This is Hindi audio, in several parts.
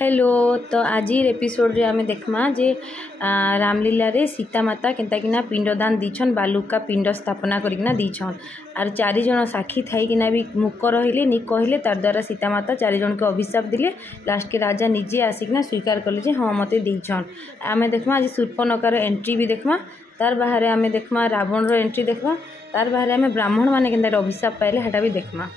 हेलो। तो आज एपिसोड रे आमे देखमा जे रामलीला रे सीता माता केनता पिंडदान दीछन बालुका पिंड स्थापना करिकना दीछन आर 4 जन साक्षी थाई किना भी मुक रहिले नि कहले तार द्वारा सीता माता 4 जन के अभिशाप दिले। लास्ट के राजा निजे आसिकना स्वीकार कले जे हाँ मते दीछन। आमे देखमा आज शूर्पणखार एंट्री भी देखमा तार बाहर आमे देखमा रावण रो एंट्री देखमा तार बाहर आमे ब्राह्मण माने केनता अभिशाप पाइले हेटा भी देखमा।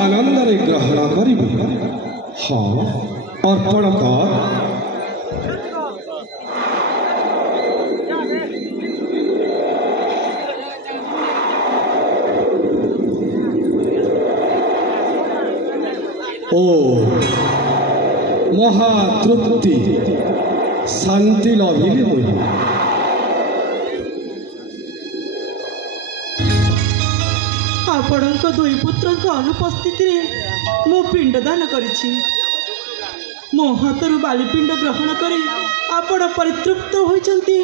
आनंदरे ग्रहण करिबु। हाँ अर्पण कर। ओ महातृप्ति शांति लभिली मुई। आपणक दुई पुत्र अनुपस्थित मो पिंडदान करिछि। मो हाथरु बालीपिंड ग्रहण करी आपण परितृप्त होइचंती।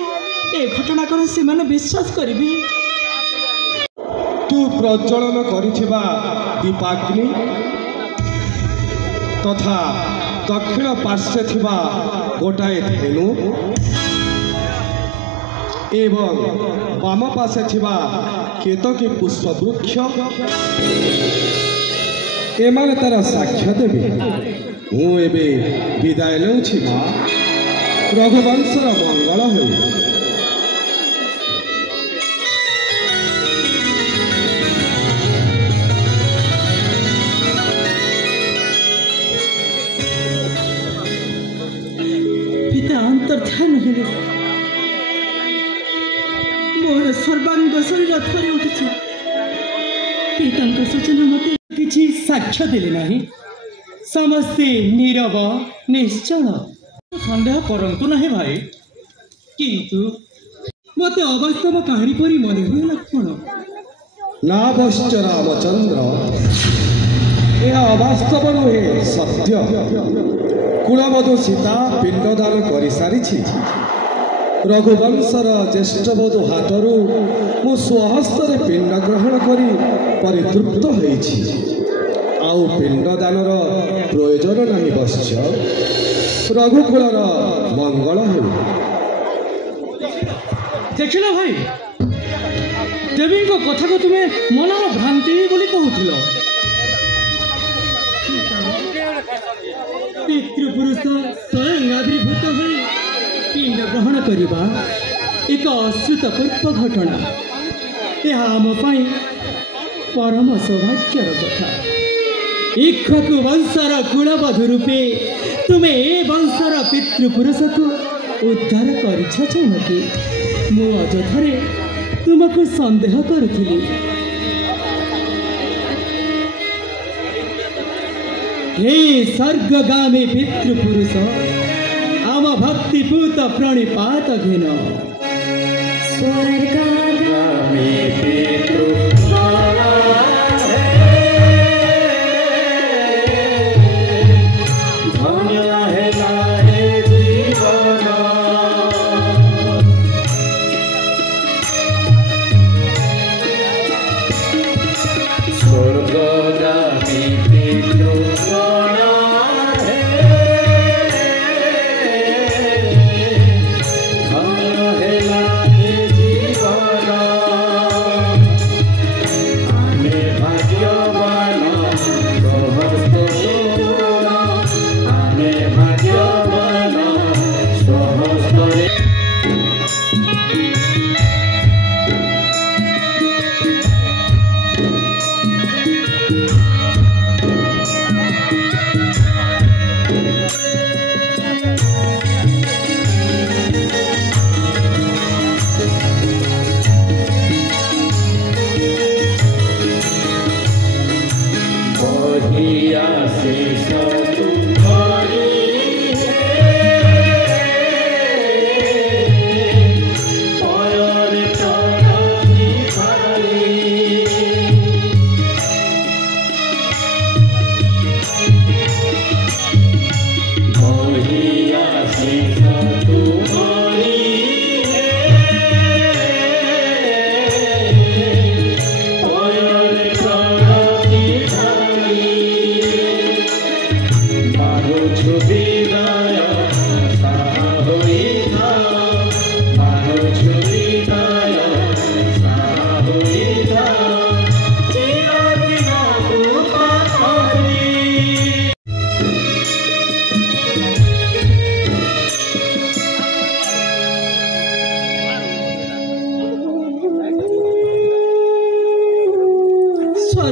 ए घटना कोन सेमाने विश्वास करिबी। तू प्रज्वलन करिथिबा दीपाग्नि तथा दक्षिण पार्श्वे थिबा गोटाए धेनु एवं वाम पार्श्वे थिबा केतकी पुष्प वृक्ष एमाने तार साक्ष्य देवी। मु एबे विदाय लेउछि मा। रघुवंशर मंगल हो। पिता अंतर्ध्यान हेले मोर सर्वांग शरीर थरी उठिछि। पिता सूचना मते किछि साक्ष्य देले नाही। समस्ते नीरव निश्चल। सन्देह करंतु नाही भाई, किंतु मते अवास्तव कहानी परी मन हुए लक्ष्मण। नाभश्च रामचंद्र यह अवास्तव नुहे सत्य। कुलबधू सीता पिंडदान कर सारी रघुवंशर ज्येष्ठबधू हाथरू मु स्वहस्तर पिंड ग्रहण करी परितृप्त होइछि। आउ पिंडदानर प्रयोजन नहीं बश्च रघुकुलर मंगल हो। देखिल भाई देवी को कथा को तुम्हें मनर भ्रांति बोली कहूल। पितृपुरुष स्वयं आविर्भूत हो पिंड ग्रहण करवा एक अश्रुतपूर्व घटना। यह आम परम सौभाग्यर कथा। इक्ष्वाकु वंशर कुलबधू रूपे तुम्हें ए वंशर पितृपुरुष को उद्धार कि मु अजथारे तुमको संदेह करुଥିଲି। हे स्वर्गगामी पितृपुरुष आम भक्तिपूत प्रणिपात घेन। स्वर्गगामी पितृपुरुष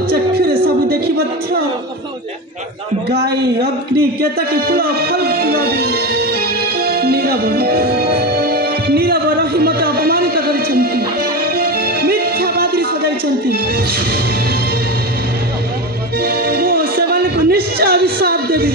चक्षुरे सब देखी गाय अग्नि केतकी फूल फल नीरव रही मत अपमानित कर मिथ्यावादी सजाई को निश्चय अभिशाप देवी।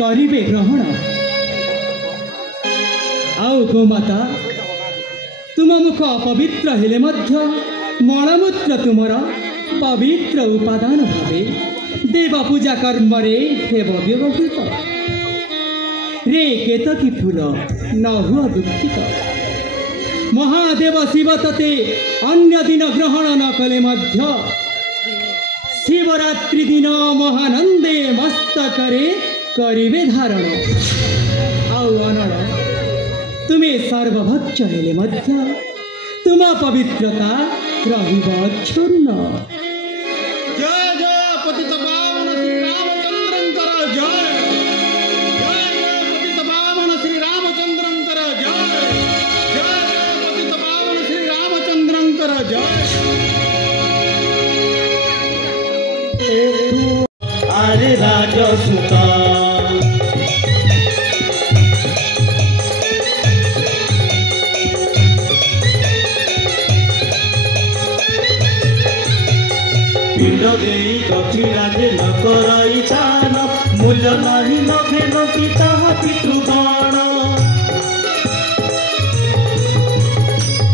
करिबे ग्रहण आउ गोमाता तुम मुख अपवित्र हेले मध्य मलमूत्र तुमर पवित्र उपादान भावे देव पूजा कर्म रे हेब व्यवहृत। रे केतकी फूल न हुआ दुखित। महादेव शिव तते अन्य दिन ग्रहण न कले मध्य शिवरात्रि दिन महानंदे मस्तकरे करिवे धारण। आउ अनड़ तुम्हें सर्वभक्ष हेले मध्य तुम पवित्रता रहिब क्षुण्ण। जय जय पतित पावन श्री रामचंद्रंकर जय। जय जय पतित पावन श्री रामचंद्रंकर जय। जय जय पतित पावन श्री रामचंद्रंकर जय। अरे राजसुता पिंड दे दक्षिणा जे न करई दान मूल्य नाही नखे नकी ताहा पितृगण।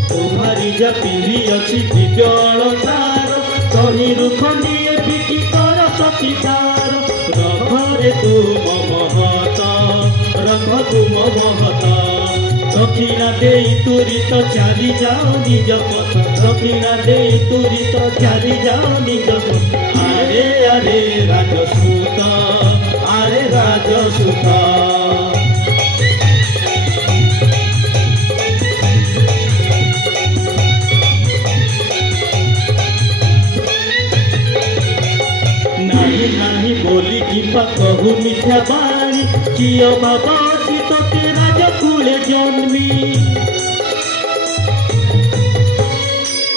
तुम्हारी जा पीढ़ी अच्छी दिव्य अलंकार तहिरु खंडिए बिकी कर प्रतिकार। रघरे तुम महत रघ तुम महत दक्षिणा दे तुरित चाली जाओ निज पथ। दक्षिणा दे तुरित चाली जाओ निज पथ। अरे अरे राजसूत अरे राजसूत नहीं नहीं बोली किंबा कहू मिथ्या बाणी किय बाबा तोते राज कूले जन्मी।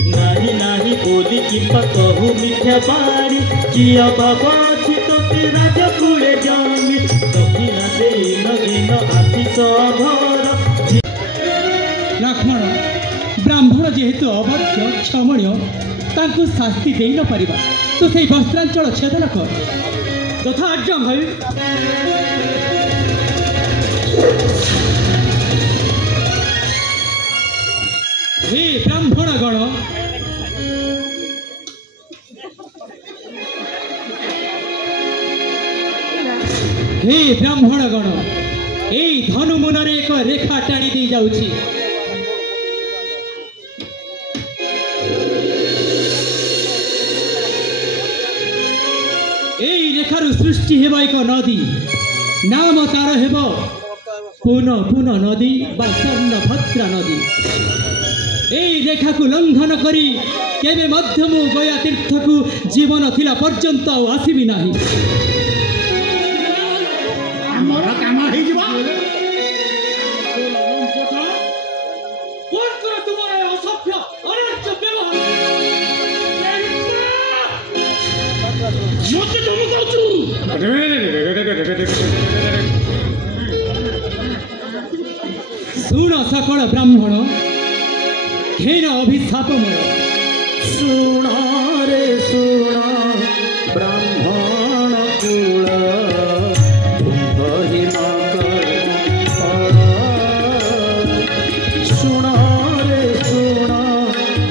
नहीं नहीं बोली किंबा कहू मिथ्या बाणी किय बाबा तोते राज कूले जन्मी। दक्षिणा दे नगीन आशीष अभर। लक्ष्मण ब्राह्मण जेहेतु अभद्र क्षमणीय तांकु शास्ति दे न परिबा तो से वस्त्रांचल छेदन कर तथा आज्ञा भाई। हे ब्राह्मण गण हे ब्राह्मण गण एई धनु मुनरे एक रेखा टाणी दे जाउछि। एई रेखारु सृष्टि हेब एक नदी नाम तार हेब पुन पुन नदी बा स्वर्णभद्रा नदी। एई रेखा को लंघन करी केबे मध्य मु गया तीर्थ को जीवन थिला पर्यंत आसीबी नाही। हमर काम हे जिबा कोन कर तुम्हारे असभ्य अनार्य व्यवहार मोते धमकाउछु। सुन सकल ब्राह्मण घेन अभिशाप मोर। सुण रे सुण ब्राह्मण कुल भुंगहीन कर्म फल। सुण रे सुण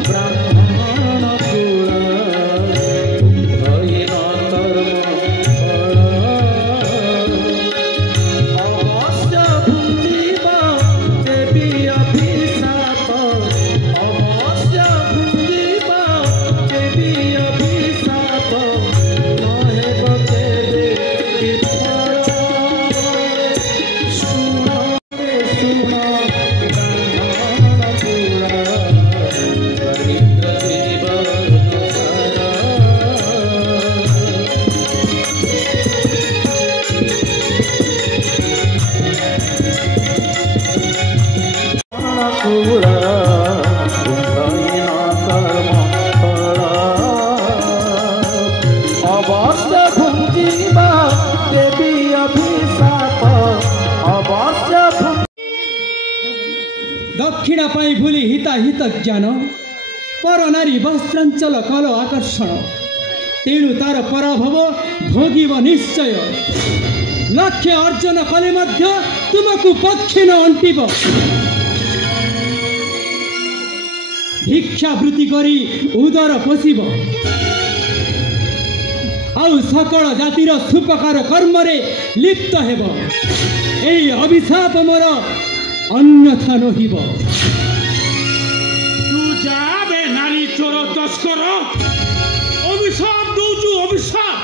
ब्राह्मण कुल भुंगहीन कर्म फल। अवश्य भुंजिब देवी अभिशाप। अवश्य भुंजिब देवी अभिशाप। नहेब केबे विफल। सुण रे सुण ब्राह्मण कुल दरिद्र जीवन सार। कुल भुंगहीन कर्म फल। अवश्य भुंजिब देवी अभिशाप। अवश्य दक्षिणा पाई भूली हिता हित ज्ञान पर नारी वस्त्रांचल कल आकर्षण। तेणु तार पराभव भोगिब निश्चय। लक्ष्य अर्जन कले मध्य तुमको पक्षी न अंटिब। भिक्षावृत्ति करी उदर पोषिब आउ सकल जातिर सुपकार कर्म रे लिप्त हेब एई अभिशाप मोर अन्यथा नहिब। तू जाबे नारी चोर तस्कर अभिशाप दौचु अभिशाप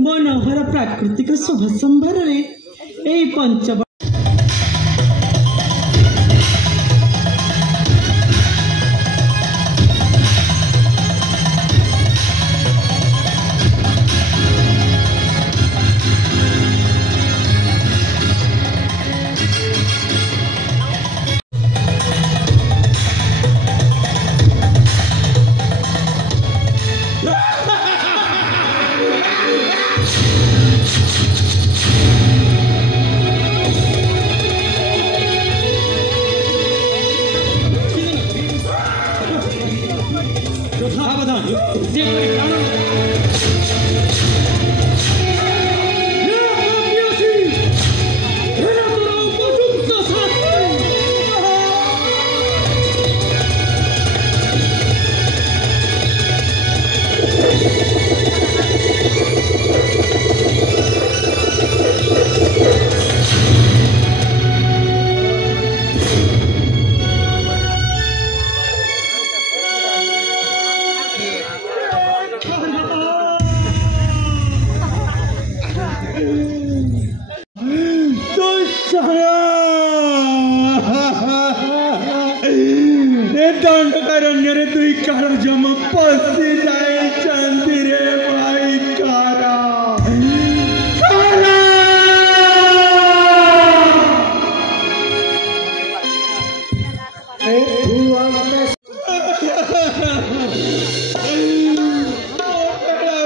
मनोहर प्राकृतिक शुभ संभार रे पंच दंडकारण्य रे दुई कार जम पसी जाए चांदी रे भाई कारा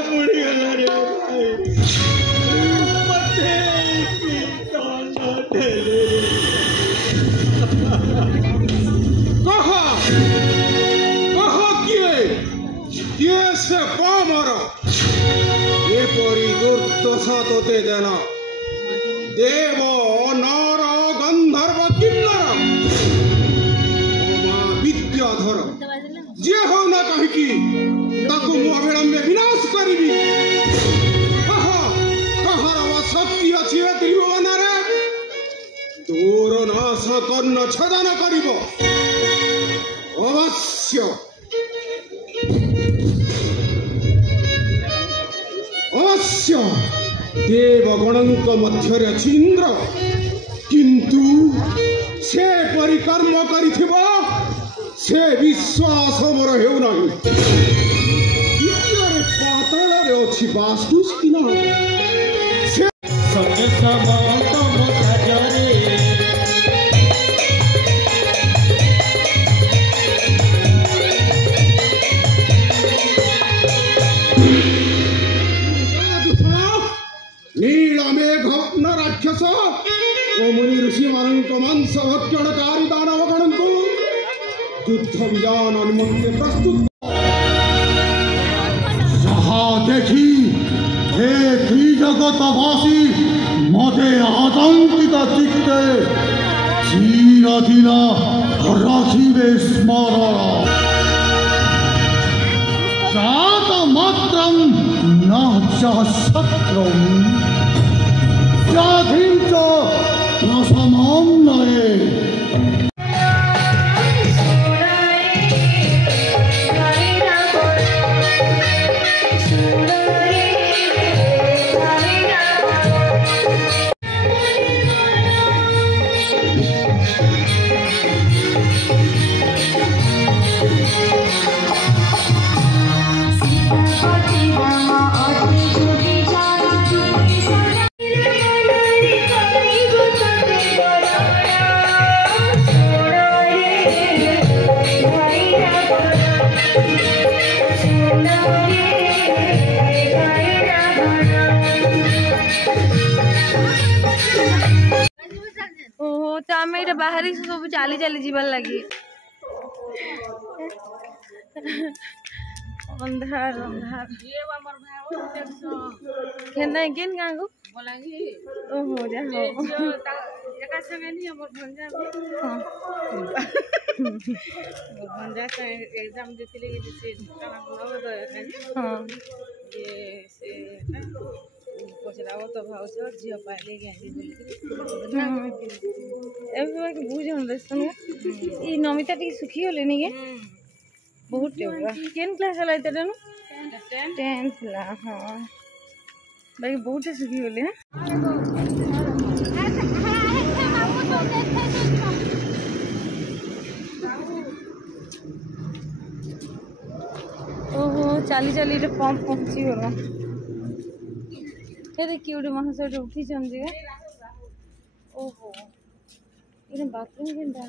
बुढ़ी गला रे से कमर एपरी दुर्दशा तोते देना देव नर गंधर्व किन्नर विद्याधर जे हो ना कहीं ताकू मु अविलंबे विनाश करी कहार शक्ति अच्छी त्रिभुवन रे तोर नाश कर्ण छेदन करिब अवश्य अवश्य देवगणक मध्य अच्छी इंद्र किंतु से परिकर्म करिथिबो से विश्वास मोर हेउ नाही इतिरे पातळ रे अछि वास्तु स्थिना से सत्य समंत मोसाजरे नीलमेघ राक्षस मुनि ऋषि मानक मांस भक्षणकारी दानव गणंतु युद्ध विजान अनुमते प्रस्तुत जहा देखी हे त्रिजगतवासी मते आतंकित चित्ते चिरदिन राखिबे स्मरण जात मात्रं न शत्रं व्याधिं च प्रशमं नये तो आम ये बाहर सब चली चली जीवार लगी अंधार अंधार केना केन गाँ को ओहो जा एका संगे नहीं हमर भंजा भंजा से एग्जाम देतिले कि से काना गुणव द हां ये से पचराओ तो भाउज झियो पाले गेली बोली एबे के बुझन दसन ई नमिता टी सुखी होले नी के बहुत टेवा केन क्लास हला इतने नु 10th ला हां भाई बहुत सुखी होले हैं ओहो चाली चाली रे पंप पहुंची गला हे देखिए उडे वहां से उठी चंदी ओहो इने बाथरूम केंदा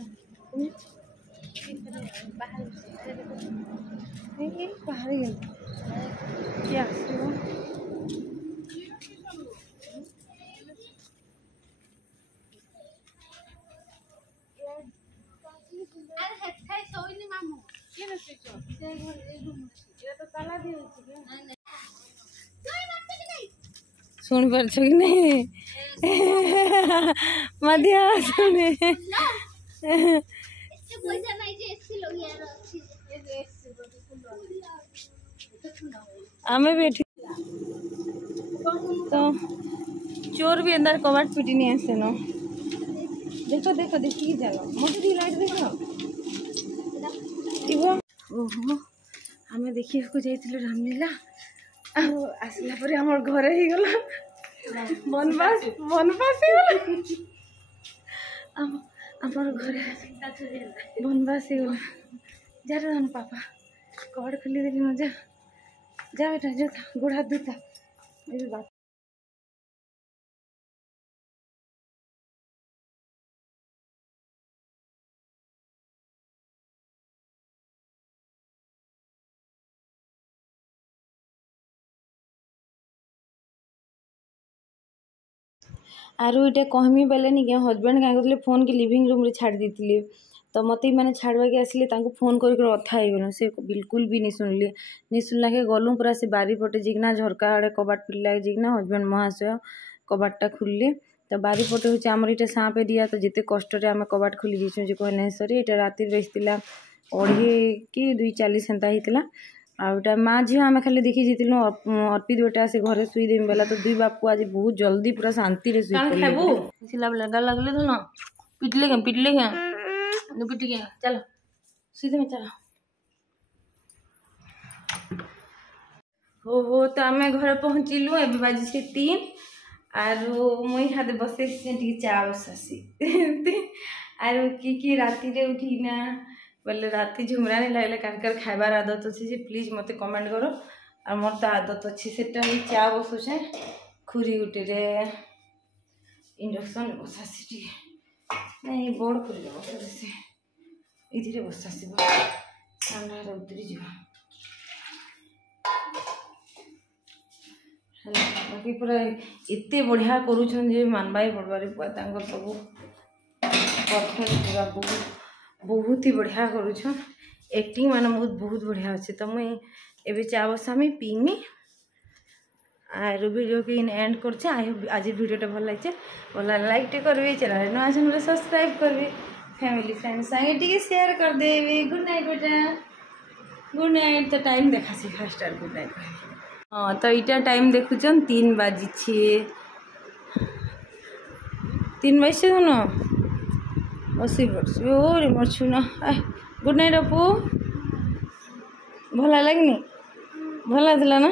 बाहर गए क्या सुन पार कि नहीं मध्य सुने आमे बैठी तो चोर भी अंदर कबाट पिटी नहीं आसे न देखो देखो देखिए चलो मोटी लाइट देखो इबो ओहो हमें देखिए को जाइतिलो रामलीला आसला पर हमर घरे ही गला बनवास बनवास ही गला हमर घरे बनवास ही गला जा रे पापा कबाड़ खुली देली न जा जा बेटा जो था गोड़ हाथ धोता मेरी बात आरु इटा कहमी बेले नहीं क्या हजबैंड क्या करते फोन के लिविंग रूम रे छाड़ देती तो मत मैंने छाड़वा के आसिले फोन कर अथा हो से बिल्कुल भी नहीं शुणिले नहीं शुणला के गलु पूरा से बारी पटे जिकना झरका आड़े कबाट पिल्ला जिकना हजबैंड महाशय कबाटा खुलले तो बारी पटे हूँ आमर ये सांप दिया तो जिते कष्ट आम कबाट खोली दीचु कहने सरी ये राति बेचला 2:40 कि 2:40 एंता होता आउटा माँ झी आम खाली देखी जीलु अर्पित बेटा से घरे शुई देमी बेला तो 2 बापू आज बहुत जल्दी पूरा शांति रे शुई लगले तो ना पिटले क्या पिटी क्या चलो शुई देमी चलो हो तो आम घर पहुँचलु ए बाजी से 3 आरु मुई हाथ बसे चा बसासी आरु कि राति रे उठीना बोले राति झुमरा नहीं लगे कार खाबार आदत अच्छे जे प्लीज मत कमेंट करो और मोर तो आदत अच्छी से चा बसुचे खुरी गुटे रे इंडक्शन बसासी नहीं बड़ खुरी बस इधर बसासी ठंडा उतरी जा बाकी पूरा एते बढ़िया करुछन जे मानबाई पड़बारे पुआ तांगर सब परफेक्ट पूरा बहुत ही बढ़िया करुछन एक्टिंग माने बहुत बढ़िया अच्छे तो मुई एबे चा बसा में पीमी आर वीडियो के एंड करछे आज वीडियोटा भल लागছে भल लाइक टे करबे चैनल न चैनल सब्सक्राइब करबे फैमिली फ्रेंड्स संगे टिके शेयर कर देबे गुड नाइट बेटा गुड नाइट तो टाइम देखा सी फास्ट आर गुड नाइट हाँ तो इटा टाइम देखुचन 3 बाजी 3 बजे सुनो 80 वर्ष ओरे मोर छुना गुड नाइट अपू भला लगनी भला दिला ना।